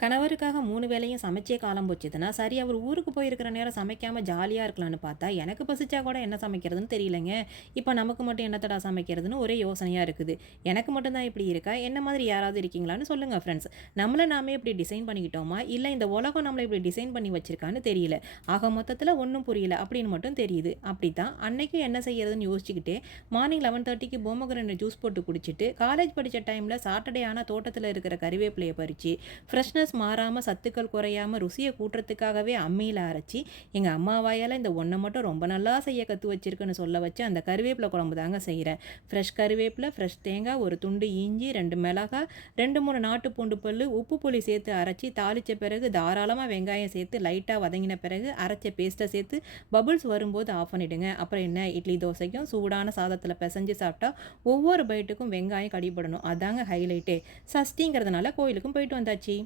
கணவருக்காக 3 வேளையும் சமைச்சே காலம் போச்சுதுன்னா, சரி அவர் ஊருக்கு போயிருக்கிற நேரம் சமைக்காம ஜாலியா இருக்கலான்னு பார்த்தா, எனக்கு பசிச்சா கூட என்ன சமைக்கிறதுன்னு தெரியலங்க. இப்ப நமக்கு மட்டும் என்னத்தடா சமைக்கிறதுன்னு ஒரே யோசனையா இருக்குது. எனக்கு மட்டும் தான் இப்படி இருக்கா? என்ன மாதிரி யாராவது இருக்கீங்களான்னு சொல்லுங்க ஃப்ரெண்ட்ஸ். நம்மள நாமே இப்படி டிசைன் பண்ணிக்கிட்டோமா? இல்ல இந்த உலகம் நம்மள இப்படி டிசைன் பண்ணி வச்சிருக்கான்னு தெரியல. ஆக மொத்தத்துல ஒண்ணும் புரியல அப்படின்னு மட்டும் தெரியுது. அப்படித்தான் அன்னைக்கும் என்ன செய்யறதுன்னு யோசிச்சுக்கிட்டே மார்னிங் 11:30க்கு பொமோகிரானேட் ஜூஸ் போட்டு குடிச்சிட்டு, காலேஜ் படிச்ச டைம்ல சாட்டர்டே ஆனா தோட்டத்துல இருக்கிற கறிவேப்பிலைய பறிச்சு, ஃப்ரெஷ்னஸ் மாறாம சத்துக்கள் குறையாம ருசியை கூட்டுறதுக்காகவே அம்மியில் அரைச்சி எங்கள் அம்மா வாயால் இந்த ஒன்றை மட்டும் ரொம்ப நல்லா செய்ய கற்று வச்சிருக்குன்னு சொல்ல வச்சு அந்த கருவேப்பிலை குழம்பு தாங்க செய்கிறேன். ஃப்ரெஷ் கருவேப்பிலை, ஃப்ரெஷ் தேங்காய், ஒரு துண்டு இஞ்சி, 2 மிளகாய், 2 3 நாட்டு பூண்டு பல், உப்பு புளி சேர்த்து அரைச்சி தாளித்த பிறகு தாராளமாக வெங்காயம் சேர்த்து லைட்டாக வதங்கின பிறகு அரைச்ச பேஸ்ட்டை சேர்த்து பபுள்ஸ் வரும்போது ஆஃப் பண்ணிவிடுங்க. அப்புறம் என்ன, இட்லி தோசைக்கும் சூடான சாதத்தில் பிசைஞ்சு சாப்பிட்டா ஒவ்வொரு பைட்டுக்கும் வெங்காயம் கடிபடணும். அதாங்க ஹைலைட்டே. சஷ்டிங்கிறதுனால கோயிலுக்கும் போயிட்டு வந்தாச்சு.